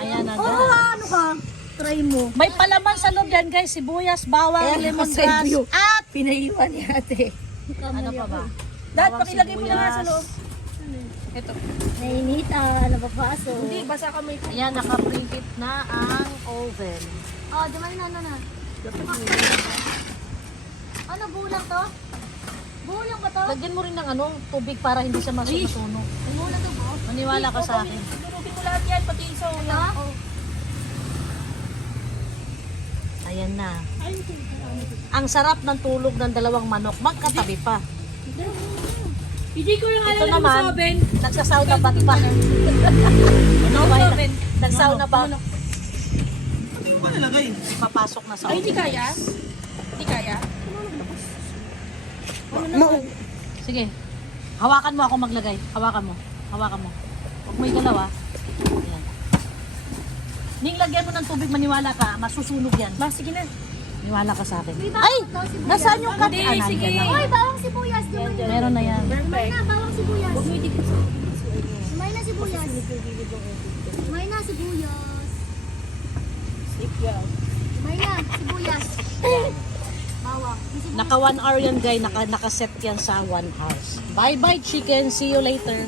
Ayan na, Oo, guys. ano ka? Try mo. May palaman sa loob yan, guys. Sibuyas, bawang, lemongrass, at Pinaiwan ni ate. ano pa ba? Dahil Bawang, pakilagay mo na nga sa sibuyas. loob. Ito. Nainita, napapaso. Hindi, basa ka may... Ayan, naka-preheat na ang oven. Oh, di man na. Ano, bulang to? Bulang ba to? Lagyan mo rin ng ano, tubig para hindi siya masunog. Bulang to ba? Maniwala ka sa akin. Durugin mo lahat yan, pati yung sa ulam. Ito? Oh. Ayan na. Ang sarap ng tulog ng dalawang manok. Magkatabi pa. Hindi ko yung Ito alam mo naman, sa oven. nagsasauna ba't pa? Ano sa oven? Nagsauna ba? Ano? Ano ba nalagay? Papasok na sa Ay, oven. hindi kaya? Hindi kaya? Sige. Hawakan mo ako maglagay. Hawakan mo. Hawakan mo. Huwag mo igalaw ah. Ayan. Ning, lagyan mo ng tubig, maniwala ka. Masusunog yan. Ma, sige na. Maniwala ka sa akin. May bawang Ay! to, sibuyas. Nasaan yung cut? Hindi, Ah, sige. nandyan na. Oy, bawang sibuyas. Di man Meron na yan. Di man na, bawang sibuyas. Huwag mo itigil sa... Di man na sibuyas. Di man na sibuyas. Di man na sibuyas. Bawang. Yung sibuyas. Naka 1 hour yan, guys. Naka-set yan sa 1 hour. Bye-bye, chicken. See you later.